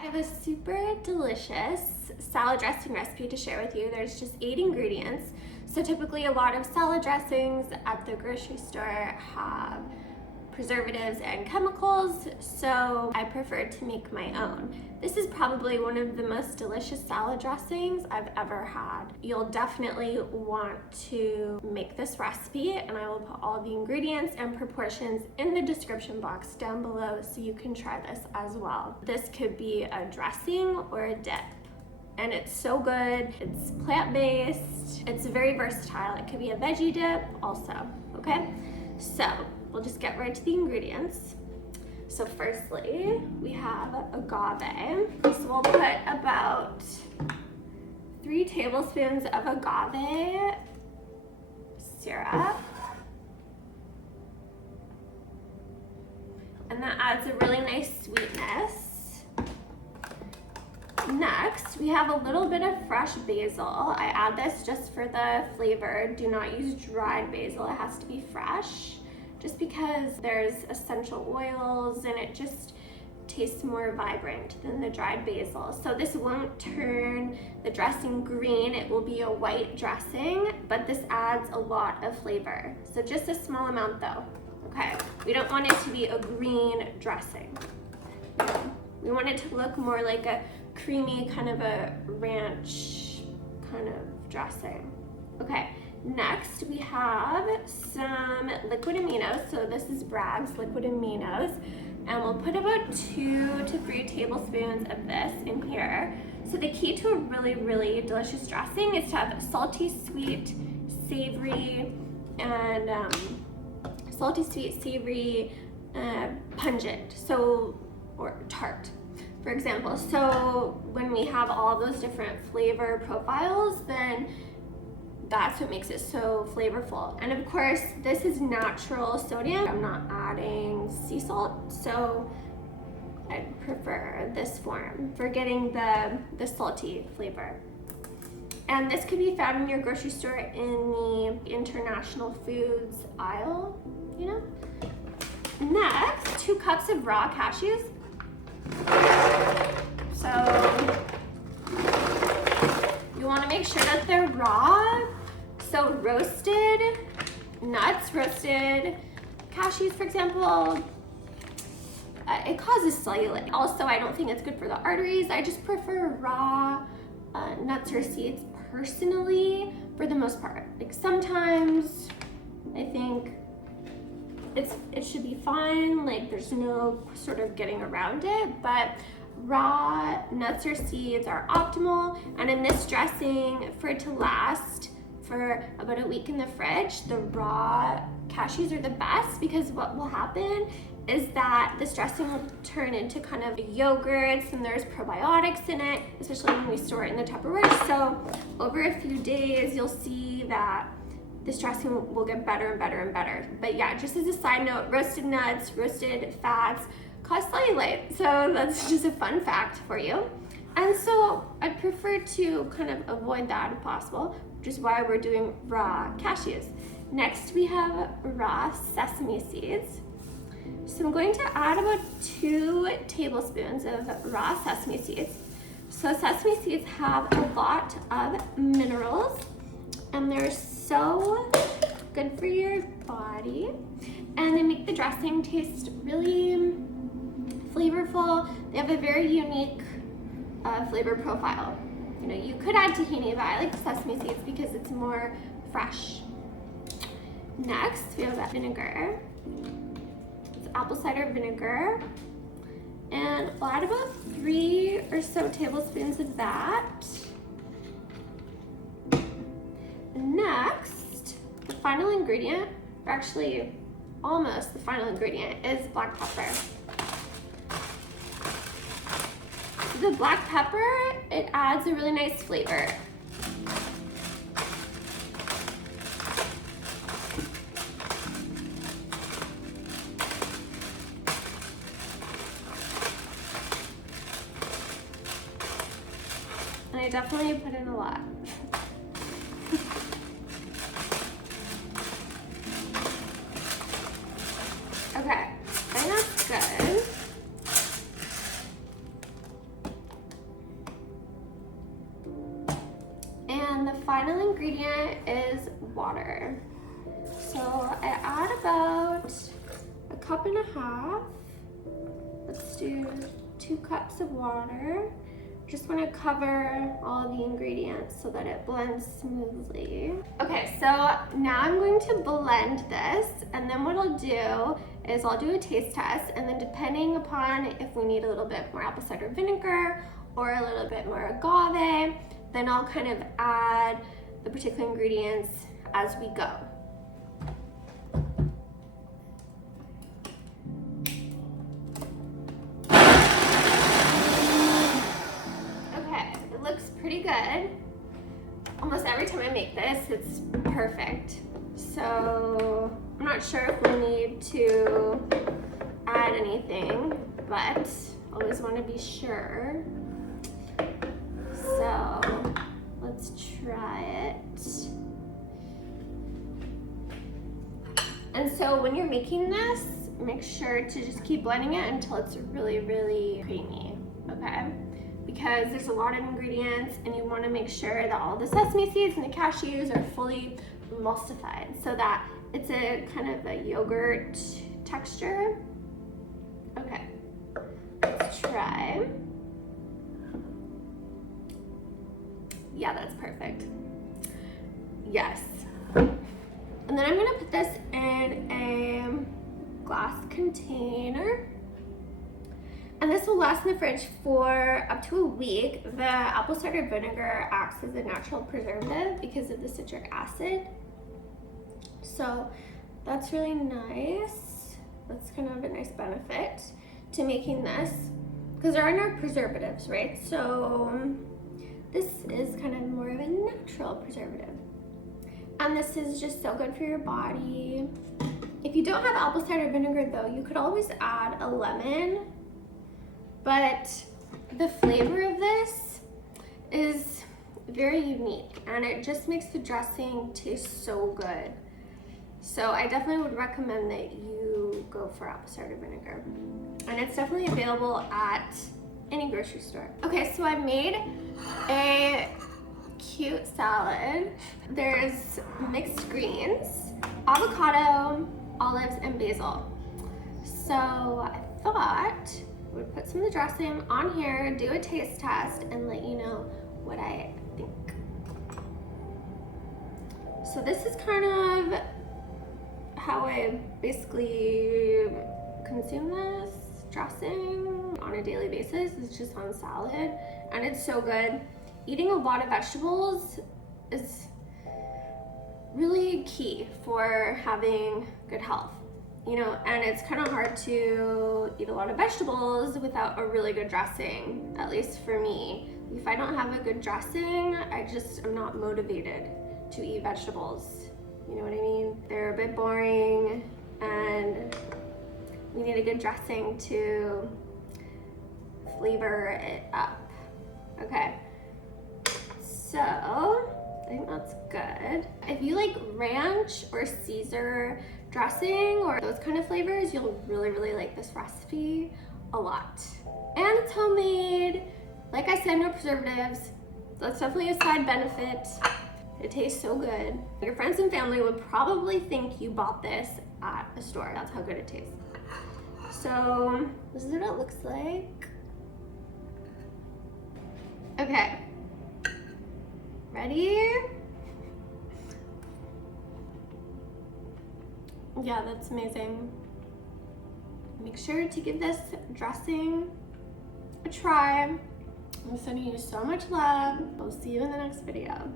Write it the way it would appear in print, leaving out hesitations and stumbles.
I have a super delicious salad dressing recipe to share with you. There's just 8 ingredients. So typically a lot of salad dressings at the grocery store have preservatives and chemicals, so I prefer to make my own. This is probably one of the most delicious salad dressings I've ever had. You'll definitely want to make this recipe, and I will put all the ingredients and proportions in the description box down below so you can try this as well. This could be a dressing or a dip, and it's so good. It's plant-based. It's very versatile. It could be a veggie dip also, okay? So we'll just get right to the ingredients. So firstly, we have agave. So we'll put about 3 tablespoons of agave syrup. And that adds a really nice sweetness. Next, we have a little bit of fresh basil. I add this just for the flavor. Do not use dried basil, it has to be fresh, just because there's essential oils and it just tastes more vibrant than the dried basil. So this won't turn the dressing green, it will be a white dressing, but this adds a lot of flavor. So just a small amount though, okay? We don't want it to be a green dressing. We want it to look more like a creamy kind of a ranch kind of dressing. Okay, next we have some liquid aminos. So this is Braggs Liquid Aminos, and we'll put about 2 to 3 tablespoons of this in here. So the key to a really, really delicious dressing is to have salty, sweet, savory, and pungent, so, or tart, for example. So when we have all those different flavor profiles, then that's what makes it so flavorful. And of course, this is natural sodium. I'm not adding sea salt, so I prefer this form for getting the salty flavor. And this could be found in your grocery store in the international foods aisle, you know? Next, 2 cups of raw cashews. So you want to make sure that they're raw. So roasted nuts, roasted cashews, for example, it causes cellulite. Also, I don't think it's good for the arteries. I just prefer raw nuts or seeds personally, for the most part. Like sometimes I think it should be fine, like there's no sort of getting around it, but raw nuts or seeds are optimal. And in this dressing, for it to last for about a week in the fridge, the raw cashews are the best, because what will happen is that this dressing will turn into kind of yogurts, and there's probiotics in it, especially when we store it in the Tupperware. So over a few days, you'll see that this dressing will get better and better and better. But yeah, just as a side note, roasted nuts, roasted fats cause cellulite. So that's just a fun fact for you. And so I prefer to kind of avoid that if possible, which is why we're doing raw cashews. Next, we have raw sesame seeds. So I'm going to add about 2 tablespoons of raw sesame seeds. So sesame seeds have a lot of minerals, and they're so good for your body, and they make the dressing taste really flavorful. They have a very unique flavor profile. You know, you could add tahini, but I like sesame seeds because it's more fresh. Next, we have that vinegar. It's apple cider vinegar, and I'll add about 3 or so tablespoons of that. Next, the final ingredient, or actually almost the final ingredient, is black pepper. The black pepper, it adds a really nice flavor. And I definitely put in a lot. Okay, I think that's good. final ingredient is water. So I add about a cup and a half. Let's do 2 cups of water. Just want to cover all the ingredients so that it blends smoothly. Okay, so now I'm going to blend this, and then what I'll do is I'll do a taste test, and then depending upon if we need a little bit more apple cider vinegar or a little bit more agave, then I'll kind of add the particular ingredients as we go. Pretty good. Almost every time I make this, it's perfect. So I'm not sure if we need to add anything, but always want to be sure. So let's try it. And so when you're making this, make sure to just keep blending it until it's really, really creamy, okay? Because there's a lot of ingredients and you want to make sure that all the sesame seeds and the cashews are fully emulsified so that it's a kind of a yogurt texture. Okay, let's try. Yeah, that's perfect. Yes. And then I'm gonna put this in a glass container. And this will last in the fridge for up to a week. The apple cider vinegar acts as a natural preservative because of the citric acid. So that's really nice. That's kind of a nice benefit to making this because there are no preservatives, right? So this is kind of more of a natural preservative. And this is just so good for your body. If you don't have apple cider vinegar though, you could always add a lemon. But the flavor of this is very unique and it just makes the dressing taste so good. So I definitely would recommend that you go for apple cider vinegar. And it's definitely available at any grocery store. Okay, so I made a cute salad. There's mixed greens, avocado, olives, and basil. So I thought would put some of the dressing on here, do a taste test, and let you know what I think. So this is kind of how I basically consume this dressing on a daily basis. It's just on salad, and it's so good. Eating a lot of vegetables is really key for having good health. You know, and it's kind of hard to eat a lot of vegetables without a really good dressing, at least for me. If I don't have a good dressing, I just am not motivated to eat vegetables. You know what I mean? They're a bit boring and we need a good dressing to flavor it up. Okay, so I think that's good. If you like ranch or Caesar dressing or those kind of flavors, you'll really, really like this recipe a lot. And it's homemade. Like I said, no preservatives. That's definitely a side benefit. It tastes so good. Your friends and family would probably think you bought this at a store. That's how good it tastes. So this is what it looks like. Okay, ready? Yeah, that's amazing. Make sure to give this dressing a try. I'm sending you so much love. I'll see you in the next video.